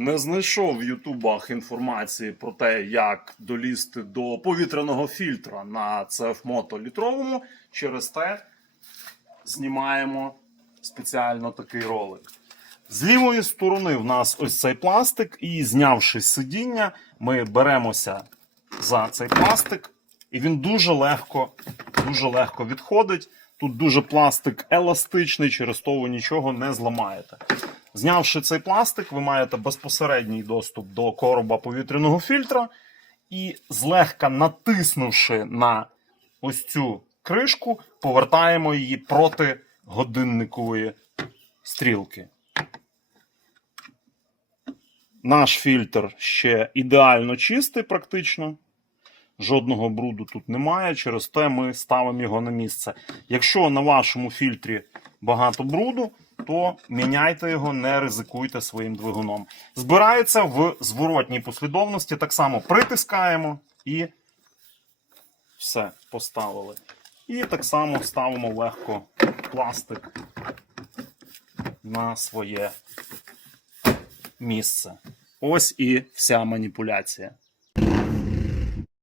Не знайшов в Ютубах інформації про те, як долізти до повітряного фільтра на CF Moto літровому. Через те знімаємо спеціально такий ролик. З лівої сторони в нас ось цей пластик, і знявши сидіння, ми беремося за цей пластик, і він дуже легко, дуже легко відходить. Тут дуже пластик еластичний, через то ви нічого не зламаєте. Знявши цей пластик, ви маєте безпосередній доступ до короба повітряного фільтра, і злегка натиснувши на ось цю кришку, повертаємо її проти годинникової стрілки. Наш фільтр ще ідеально чистий, практично. Жодного бруду тут немає, через те ми ставимо його на місце. Якщо на вашому фільтрі багато бруду, то міняйте його, не ризикуйте своїм двигуном. Збирається в зворотній послідовності, так само притискаємо і все, поставили. І так само ставимо легко пластик на своє місце. Ось і вся маніпуляція.